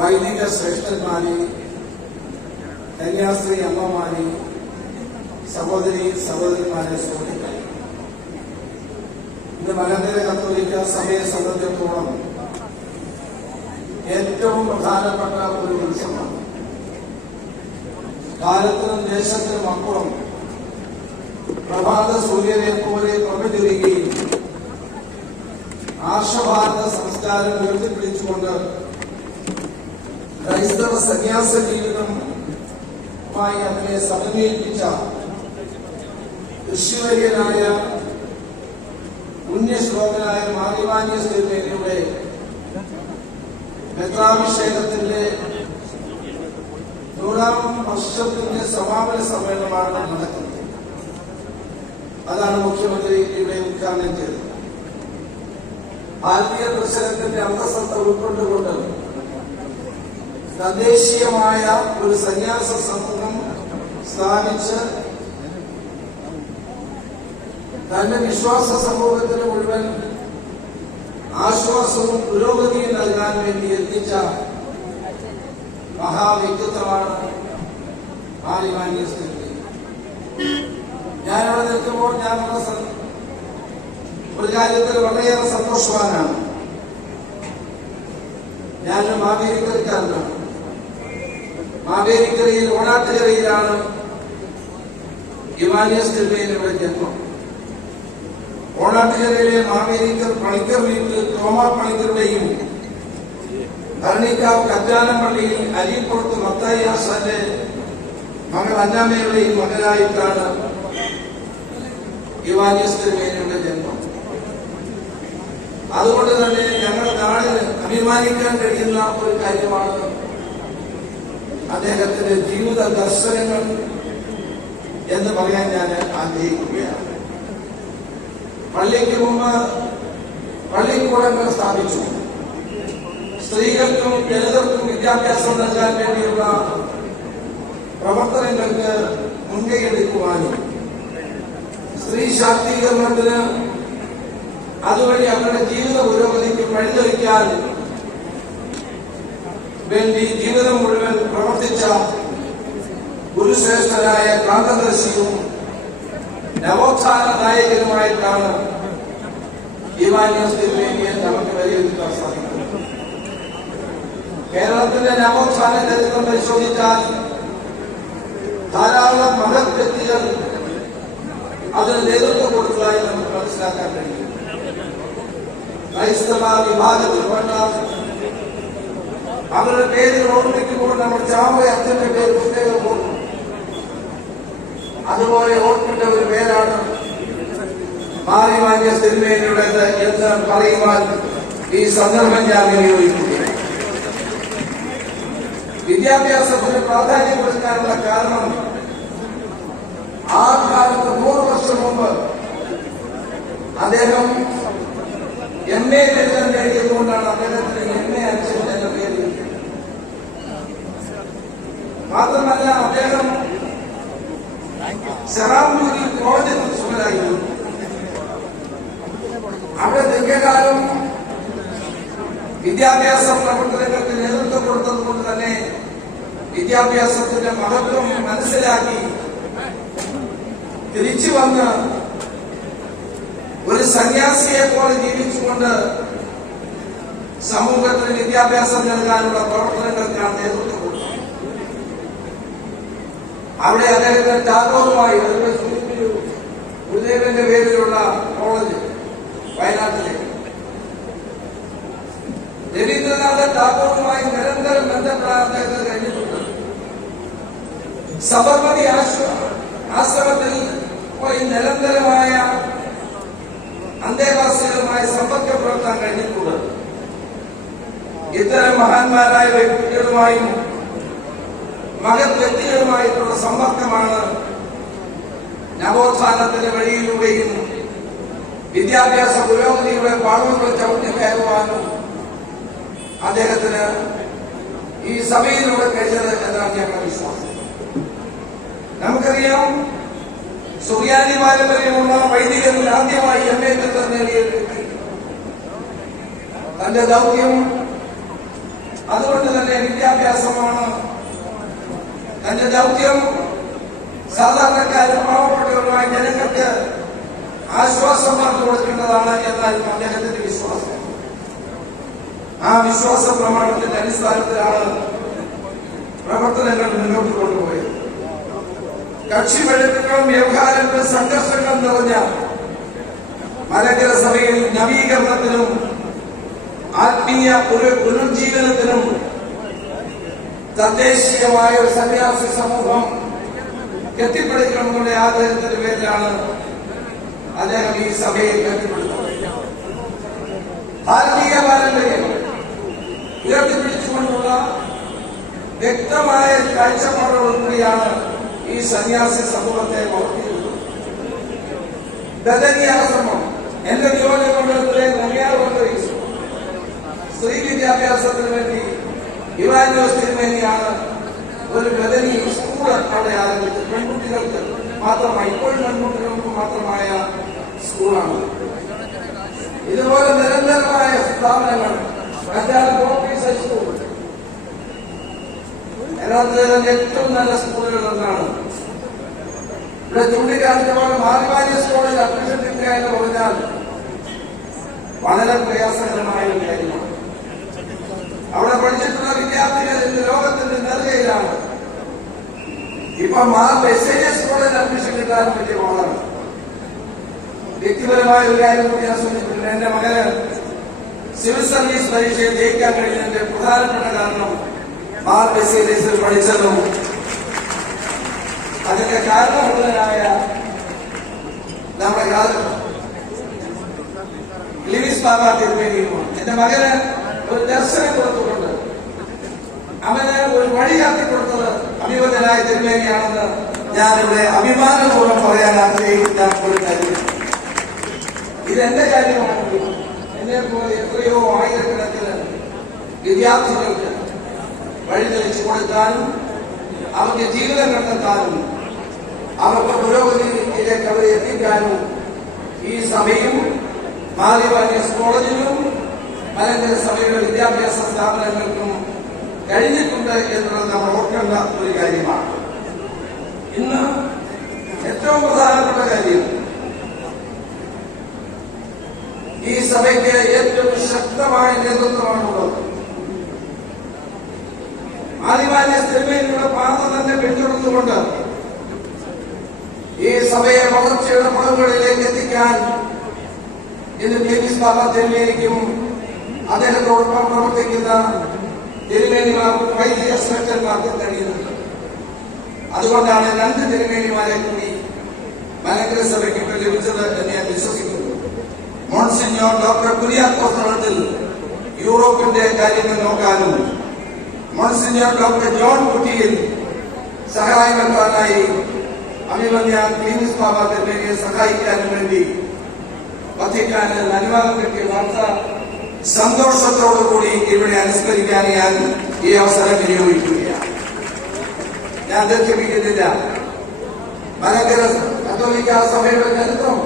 വൈദിക ശ്രേഷ്ഠന്മാരെ കന്യാസ്ത്രീ അമ്മമാരെ സഹോദരി സഹോദരിമാരെ സുഹൃത്തുക്കളെ ഇന്ന് മലങ്കര കത്തോലിക്ക സഭയെ സംബന്ധിച്ചിടത്തോളം ഏറ്റവും പ്രധാനപ്പെട്ട ഒരു ഉത്സവമാണ് കാലത്തിനും ദേശത്തിനും അപ്പുറം പ്രഭാത സൂര്യനെ പോലെ പ്രഭചൊരിയുകയും ആർഷഭാരത സംസ്കാരം ഉയർത്തിപ്പിടിച്ചുകൊണ്ട് ക്രൈസ്തവ സന്യാസ ജീവിതമായി അതിനെ സമന്വയിപ്പിച്ച ഋഷിവര്യനായ പുണ്യശ്ലോകനായ മാലിവാന്യ സ്ഥിതിയുടെ മെത്രാഭിഷേകത്തിന്റെ നൂറാം വർഷത്തിന്റെ സമാപന സമ്മേളനമാണ് നടക്കുന്നത്. അതാണ് മുഖ്യമന്ത്രി ഇവിടെ ഉദ്ഘാടനം ചെയ്തത്. ഭാരതീയ ദർശനത്തിന്റെ അന്തസത്ത ഉൾക്കൊണ്ടുകൊണ്ട് തദ്ദേശീയമായ ഒരു സന്യാസ സമൂഹം സ്ഥാപിച്ച് തന്റെ വിശ്വാസ സമൂഹത്തിന് മുഴുവൻ ആശ്വാസവും പുരോഗതിയും നൽകാൻ വേണ്ടി എത്തിച്ച മഹാവ്യക്തിത്വമാണ് ആലിമാന്യ സ്ഥിതി ഞാനവിടെ നിൽക്കുമ്പോൾ ഞാൻ ഒരു കാര്യത്തിൽ വളരെയേറെ സന്തോഷവാനാണ്. ഞാനൊരു മാവേലിക്കരക്കാരനാണ് മാവേലിക്കരയിൽ ഓണാട്ടുകരയിലാണ് ഇവാനിയസ് തിരുമേനിയുടെ ജന്മം. ഓണാട്ടുകരയിലെ മാവേലിക്കർ പണിക്കർ വീട്ടിൽ തോമ പണിക്കരുടെയും ഭരണിക്കാവ് കറ്റാനപ്പള്ളിയിൽ അരിപ്പുറത്ത് മത്തായി ആശാന്റെ മകൾ അന്നാമയുടെയും മകനായിട്ടാണ് ഇവാനിയസ് തിരുമേനിയുടെ ജന്മം. അതുകൊണ്ട് തന്നെ ഞങ്ങളുടെ നാടിന് അഭിമാനിക്കാൻ കഴിയുന്ന ഒരു കാര്യമാണ് അദ്ദേഹത്തിന്റെ ജീവിത ദർശനങ്ങൾ എന്ന് പറയാൻ ഞാൻ ആഗ്രഹിക്കുകയാണ്. പള്ളിക്ക് മുമ്പ് പള്ളിക്കൂടങ്ങൾ സ്ഥാപിച്ചു. സ്ത്രീകൾക്കും ദളിതർക്കും വിദ്യാഭ്യാസം നൽകാൻ വേണ്ടിയുള്ള പ്രവർത്തനങ്ങൾക്ക് മുൻകൈയെടുക്കുവാനും സ്ത്രീ ശാക്തീകരണത്തിന് അതുവഴി അവരുടെ ജീവിത പുരോഗതിക്ക് വഴിതെളിക്കാൻ വേണ്ടി ജീവിതം മുഴുവൻ പ്രവർത്തിച്ച ഗുരുശ്രേഷ്ഠനായ കാന്തദർശിയും നവോത്ഥാന നായകനുമായിട്ടാണ് ഇവാനിയസ് തിരുമേനിയെ നമുക്ക് വിലയിരുത്താൻ സാധിക്കുന്നത് കേരളത്തിന്റെ നവോത്ഥാന ചരിത്രം പരിശോധിച്ചാൽ ധാരാളം മഹത് വ്യക്തികൾ അതിന് നേതൃത്വം കൊടുത്തതായി നമുക്ക് മനസ്സിലാക്കാൻ കഴിയും ക്രൈസ്തവ വിഭാഗത്തിൽപ്പെട്ട അവരുടെ പേരിൽ ഓർമ്മിക്കുമ്പോൾ നമ്മൾ ചാമ്പ അച്ഛന്റെ പേര് പ്രത്യേകം ഓർക്കും അതുപോലെ ഓർക്കേണ്ട ഒരു പേരാണ് മാറിമാന്യ സിനിമയിലൂടെ എന്ന് പറയുവാൻ ഈ സന്ദർഭം ഞാൻ വിനിയോഗിക്കുന്നു. വിദ്യാഭ്യാസത്തിന് പ്രാധാന്യം കൊടുക്കാനുള്ള കാരണം ആ കാലത്ത് നൂറ് വർഷം മുമ്പ് അദ്ദേഹം എം എ ബിരുദം നേടിയതുകൊണ്ടാണ് അദ്ദേഹത്തിന് എം എ അച്ഛൻ എന്ന പേര്. മാത്രമല്ല അദ്ദേഹം സെറാംപൂരിൽ കോളേജ് പ്രിൻസിപ്പലായിരുന്നു അവിടെ ദീർഘകാലം വിദ്യാഭ്യാസ പ്രവർത്തനങ്ങൾക്ക് നേതൃത്വം കൊടുത്തത് കൊണ്ട് തന്നെ വിദ്യാഭ്യാസത്തിന്റെ മഹത്വം മനസ്സിലാക്കി തിരിച്ചു വന്ന് ഒരു സന്യാസിയെ പോലെ ജീവിച്ചുകൊണ്ട് സമൂഹത്തിന് വിദ്യാഭ്യാസം നൽകാനുള്ള പ്രവർത്തനങ്ങൾക്കാണ് നേതൃത്വം കൊടുത്തത് അവിടെ അദ്ദേഹത്തിന് ടാഗോറുമായി അതിനെ സൂചിപ്പിച്ചു ഗുരുദേവന്റെ പേരിലുള്ള കോളേജ് വയനാട്ടിലെ. രവീന്ദ്രനാഥ ടാഗോറുമായി നിരന്തരം ബന്ധപ്പെടാൻ അദ്ദേഹത്തിന് കഴിഞ്ഞിട്ടുണ്ട്. സബർമതി ആശ്ര- ആശ്രമത്തിൽ പോയി നിരന്തരമായ അന്തേവാസികളുമായി സമ്പർക്കം പുലർത്താൻ കഴിഞ്ഞിട്ടുണ്ട് ഇത്തരം മഹാന്മാരായ വ്യക്തികളുമായും മഹത് വ്യക്തികളുമായിട്ടുള്ള സമ്പർക്കമാണ് നവോത്ഥാനത്തിന്റെ വഴിയിലൂടെയും വിദ്യാഭ്യാസ പുരോഗതിയുടെ പാടുകൾ ചവിട്ടി കയറുവാനും അദ്ദേഹത്തിന് ഈ സഭയിലൂടെ കഴിഞ്ഞത് എന്നാണ് ഞങ്ങളുടെ വിശ്വാസം നമുക്കറിയാം സുറിയാനി പാരമ്പര്യമുള്ള വൈദികനിൽ ആദ്യമായി എം എ ബിരുദം നേടിയ വ്യക്തി. തന്റെ ദൗത്യം അതുകൊണ്ട് തന്നെ വിദ്യാഭ്യാസമാണ്. തന്റെ ദൗത്യം സാധാരണക്കാരും പാവപ്പെട്ടവരുമായ ജനങ്ങൾക്ക് ആശ്വാസം പറഞ്ഞു കൊടുക്കേണ്ടതാണ് എന്നായിരുന്നു അദ്ദേഹത്തിന്റെ വിശ്വാസം. ആ വിശ്വാസ പ്രമാണത്തിന്റെ അടിസ്ഥാനത്തിലാണ് പ്രവർത്തനങ്ങൾ മുന്നോട്ട് കൊണ്ടുപോയത് കക്ഷിമെഴുക്കുകളും വ്യവഹാരങ്ങളും സംഘർഷങ്ങൾ നിറഞ്ഞ മലങ്കര സഭയിൽ നവീകരണത്തിനും ആത്മീയ ഒരു പുനർജീവനത്തിനും തദ്ദേശീയമായ ഒരു സന്യാസി സമൂഹം കെട്ടിപ്പടുക്കണമെന്നുള്ള ആഗ്രഹത്തിന്റെ പേരിലാണ് അദ്ദേഹം ഈ സഭയിൽ ആത്മീയ പാരമ്പര്യം ഉയർത്തിപ്പിടിച്ചുകൊണ്ടുള്ള വ്യക്തമായ കാഴ്ചപ്പാടോടുകൂടിയാണ് ഈ സന്യാസി സമൂഹത്തെ വളർത്തിയത് ബദനിയാശ്രമം എന്റെ നിയോജകമണ്ഡലത്തിലെ നെയ്യാറുകൊണ്ട് സ്ത്രീ വിദ്യാഭ്യാസത്തിന് വേണ്ടി ഇവാൻജോസ് വേണ്ടിയാണ് ഒരു ബദനി സ്കൂൾ അവിടെ ആരംഭിച്ചത്. പെൺകുട്ടികൾക്ക് മാത്രമായി ഇപ്പോൾ പെൺകുട്ടികൾക്ക് മാത്രമായ സ്കൂളാണ് ഇതുപോലെ നിരന്തരമായ സ്ഥാപനങ്ങൾ കോപ്പീസ് ഹൈസ്കൂൾ. കേരളത്തിലെ ഏറ്റവും നല്ല സ്കൂളുകൾ ഒന്നാണ് ഇവിടെ ചൂണ്ടിക്കാണിച്ച പോലെ മാറിയ സ്കൂളിൽ അഡ്മിഷൻ കിട്ടുക എന്ന് പറഞ്ഞാൽ വളരെ പ്രയാസകരമായ ഒരു കാര്യമാണ്. അവിടെ പഠിച്ചിട്ടുള്ള വിദ്യാർത്ഥികൾ ഇന്ന് ലോകത്തിന്റെ നെറുകയിലാണ്. ഇപ്പൊ എസ് ഐ എസ് സ്കൂളിൽ അഡ്മിഷൻ കിട്ടാൻ വലിയ പാടാണ് വ്യക്തിപരമായ ഒരു കാര്യം കൂടി ഞാൻ സൂചിപ്പിച്ചിട്ടുണ്ട് എന്റെ മകന് സിവിൽ സർവീസ് പരീക്ഷയിൽ ജയിക്കാൻ കഴിഞ്ഞതിന്റെ പ്രധാനപ്പെട്ട കാരണം മാർ എസ് ഐ എസിൽ പഠിച്ചതും അതിന്റെ കാരണമുള്ളവരായ നമ്മുടെ കാലം ലിവിസ് ബാബ തിരുമേനിയുമാണ് എന്റെ മകന് ഒരു ദർശനം കൊടുത്തുകൊണ്ട് അവന് ഒരു വഴി കാട്ടി കൊടുത്തത് അഭിവന്ദനായ തിരുമേനിയാണെന്ന് ഞാനിവിടെ അഭിമാനപൂർവം പറയാൻ ആഗ്രഹിക്കുന്ന ഒരു കാര്യം ഇതെന്റെ കാര്യമാണെങ്കിൽ എന്നെ പോലെ എത്രയോ ആയിരക്കണക്കിന് വിദ്യാർത്ഥികൾക്ക് വഴി തെളിച്ചു കൊടുക്കാനും അവർക്ക് ജീവിതം കണ്ടെത്താനും അവർക്ക് പുരോഗതിയിലേക്ക് അവരെ എത്തിക്കാനും ഈ സഭയും മാലിവാനിയസ് കോളേജിലും മലങ്കര സഭയുടെ വിദ്യാഭ്യാസ സ്ഥാപനങ്ങൾക്കും കഴിഞ്ഞിട്ടുണ്ട് എന്നുള്ളത് നമ്മൾ ഓർക്കേണ്ട ഒരു കാര്യമാണ്. ഇന്ന് ഏറ്റവും പ്രധാനപ്പെട്ട കാര്യം ഈ സഭയ്ക്ക് ഏറ്റവും ശക്തമായ നേതൃത്വമാണുള്ളത്. ആദിവാസി സിനിമയിലൂടെ പാത തന്നെ പിന്തുടർന്നുകൊണ്ട് സഭയെ വളർച്ചയുടെ മുഖങ്ങളിലേക്ക് എത്തിക്കാൻ ഇന്ന് ബാബ തിരുമേനിക്കും അദ്ദേഹത്തോടൊപ്പം പ്രവർത്തിക്കുന്ന തിരുമേനിമാർക്കും വൈദിക ശ്രേഷ്ഠന്മാർക്കും കഴിയുന്നുണ്ട് അതുകൊണ്ടാണ് രണ്ട് തിരുമേനിമാരെ കൂടി മലങ്കര സഭയ്ക്ക് ലഭിച്ചത് എന്ന് ഞാൻ വിശ്വസിക്കുന്നു. മോൺസിഞ്ഞോർ ഡോക്ടർ കുര്യാക്കോസ് തളത്തിൽ യൂറോപ്പിന്റെ കാര്യങ്ങൾ നോക്കാനും മോൺസിഞ്ഞോർ ഡോക്ടർ ജോൺ കുട്ടിയിൽ സഹായമെത്താനായി അഭിമന്യ ക്ലീനിസ് ബാബ തിരുമേനിയെ സഹായിക്കാനും വേണ്ടി വത്തിക്കാന് അനുവാദം കിട്ടിയ വാർത്ത സന്തോഷത്തോടു കൂടി ഇവിടെ അനുസ്മരിക്കാൻ ഞാൻ ഈ അവസരം വിനിയോഗിക്കുകയാണ് ഞാൻ ദീർഘിപ്പിക്കുന്നില്ല മലങ്കര കത്തോലിക്ക സഭയുടെ ചരിത്രം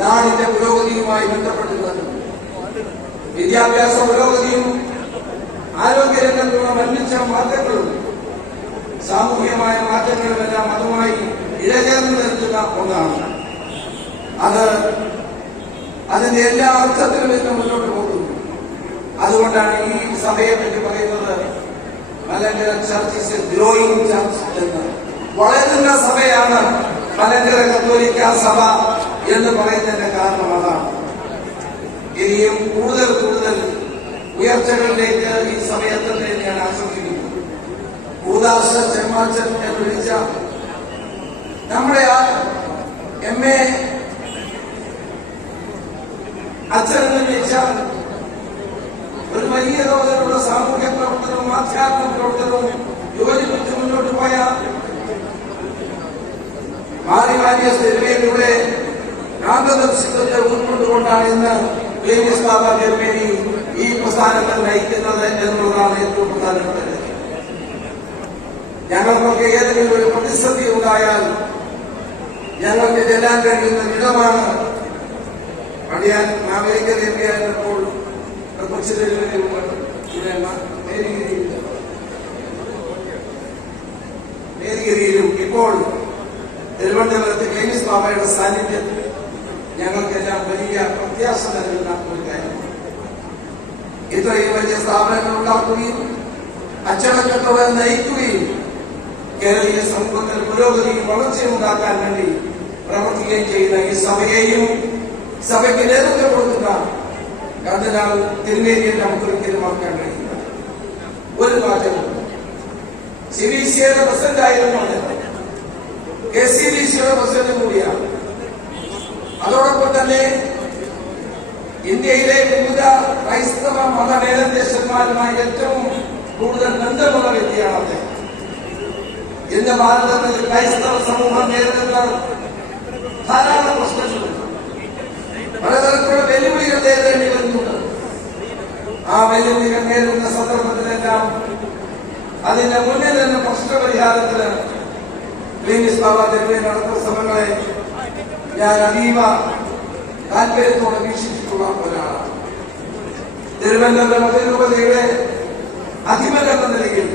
നാടിന്റെ പുരോഗതിയുമായി ബന്ധപ്പെട്ടിട്ടുണ്ട് വിദ്യാഭ്യാസ പുരോഗതിയും ആരോഗ്യരംഗത്തുള്ള വൻപിച്ച മാറ്റങ്ങളും സാമൂഹികമായ മാറ്റങ്ങളുമെല്ലാം അതുമായി ഇഴചേർന്ന് നിൽക്കുന്ന ഒന്നാണ്. അത് അതിന്റെ എല്ലാ അർത്ഥത്തിലും ഇന്ന് മുന്നോട്ട് പോകുന്നു. അതുകൊണ്ടാണ് ഈ സഭയെ പറ്റി പറയുന്നത് Malankara church is growing church എന്ന്. വളരുന്ന സഭയാണ് മലങ്കര കത്തോലിക്ക സഭ എന്ന് പറയുന്നതിന്റെ കാരണം അതാണ്. ഇനിയും കൂടുതൽ കൂടുതൽ ഉയർച്ചകളിലേക്ക് ഈ സഭ ഞാൻ എന്ന് ഭൂദാസ ചെമ്മാച്ചൻ എന്ന് വിളിച്ച നമ്മുടെ ആ എം എ അച്ഛനെന്ന് വിളിച്ച ഒരു വലിയ തോതിലുള്ള സാമൂഹ്യ പ്രവർത്തനവും ആധ്യാത്മിക പ്രവർത്തനവും യോജിപ്പിച്ച് മുന്നോട്ട് പോയ മാറി മാറിയ സിനിമയിലൂടെ കാന്തദർശിത്വത്തെ ഉൾക്കൊണ്ടുകൊണ്ടാണ് ഇന്ന് ക്ലീനിസ് ബാബ ഈ പ്രസ്ഥാനങ്ങൾ നയിക്കുന്നത് എന്നുള്ളതാണ് ഏറ്റവും പ്രധാനപ്പെട്ട കാര്യം. ഞങ്ങൾക്കൊക്കെ ഏതെങ്കിലും ഒരു പ്രതിസന്ധി ഉണ്ടായാൽ ഞങ്ങൾക്ക് ചെല്ലാൻ കഴിയുന്ന ഇടമാണ്. പണിയാൻ എത്തിയായിരുന്നപ്പോൾ കൊച്ചിയിൽ മേരിഗിരിയിൽ മേരിഗിരിയിലും ഇപ്പോൾ തിരുവനന്തപുരത്ത് കെ വി സ്വാമിയുടെ സാന്നിധ്യത്തിൽ ഞങ്ങൾക്കെല്ലാം വലിയ പ്രത്യാശ നൽകുന്ന ഒരു കാര്യമാണ് ഇത്രയും വലിയ സ്ഥാപനങ്ങൾ ഉണ്ടാക്കുകയും അച്ചടക്കത്തോടെ നയിക്കുകയും കേരളീയ സമൂഹത്തിൽ പുരോഗതിയും വളർച്ചയും ഉണ്ടാക്കാൻ വേണ്ടി പ്രവർത്തിക്കുകയും ചെയ്യുന്ന ഈ സഭയെയും സഭയ്ക്ക് നേതൃത്വം കൊടുക്കുന്ന കർദിനാൾ തിരുമേനിയെ നമുക്കൊരിക്കലും മറക്കാൻ കഴിയില്ല. ഒരു വാചകം. സി ബി സിയുടെ പ്രസിഡന്റ് ആയിരുന്നു അദ്ദേഹം. കെ സി ബി സിയുടെ പ്രസിഡന്റ് കൂടിയാണ്. അതോടൊപ്പം തന്നെ ഇന്ത്യയിലെ വിവിധ ക്രൈസ്തവ മതമേലധ്യക്ഷന്മാരുമായി ഏറ്റവും കൂടുതൽ ബന്ധമുള്ള വ്യക്തിയാണ് അദ്ദേഹം. ഇന്ന് ഭാരതത്തിൽ ക്രൈസ്തവ സമൂഹം നേരിടുന്ന ധാരാളം പ്രശ്നങ്ങളുണ്ട് പലതരത്തിലുള്ള വെല്ലുവിളികൾ നേരിടേണ്ടി വരുന്നുണ്ട്. ആ വെല്ലുവിളികൾ നേരിടുന്ന സന്ദർഭത്തിലെല്ലാം അതിന്റെ മുന്നിൽ നിന്ന് പ്രശ്നപരിഹാരത്തിന് ക്ലീനിസ് ബാബ തെരുവിൽ നടത്തുന്ന ശ്രമങ്ങളെ ഞാൻ അതീവ താല്പര്യത്തോടെ വീക്ഷിച്ചിട്ടുള്ള ഒരാളാണ്. തിരുവനന്തപുരം അതിരൂപതയുടെ അധിപൻ എന്ന നിലയിൽ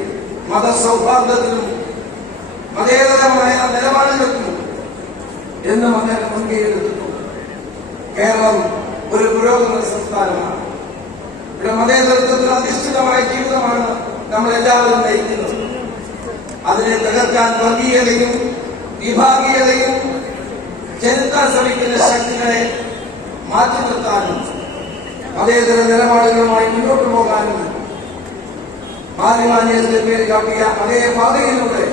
മതസൗഹാർദ്ദത്തിനും മതേതരമായ നിലപാടുകൾക്കും എന്നും അദ്ദേഹം മുൻകൈയെടുത്തിട്ടുണ്ട് കേരളം ഒരു പുരോഗമന സംസ്ഥാനമാണ്. ഇവിടെ മതേതരത്വത്തിൽ അധിഷ്ഠിതമായ ജീവിതമാണ് നമ്മൾ എല്ലാവരും നയിക്കുന്നത്. അതിനെ തകർക്കാൻ വർഗീയതയും വിഭാഗീയതയും ചെലുത്താൻ ശ്രമിക്കുന്ന ശക്തികളെ മാറ്റി നിർത്താനും മതേതര നിലപാടുകളുമായി മുന്നോട്ട് പോകാനും മാലിമാന്യത്തിന്റെ പേര് കാട്ടിയ അതേ പാതയിലൂടെ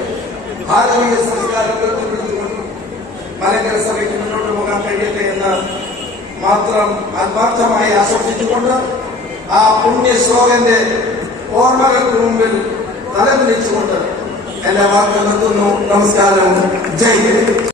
ഭാരതീയ സംസ്കാരം ഉയർത്തിപ്പിടിച്ചുകൊണ്ടും മലങ്കര സഭയ്ക്ക് മുന്നോട്ട് പോകാൻ കഴിയട്ടെ എന്ന് മാത്രം ആത്മാർത്ഥമായി ആശംസിച്ചുകൊണ്ട് ആ പുണ്യ ശ്ലോകന്റെ ഓർമ്മകൾക്ക് മുമ്പിൽ തലവിളിച്ചുകൊണ്ട് എല്ലാ വാക്ക് നിർത്തുന്നു. നമസ്കാരം. ജയ്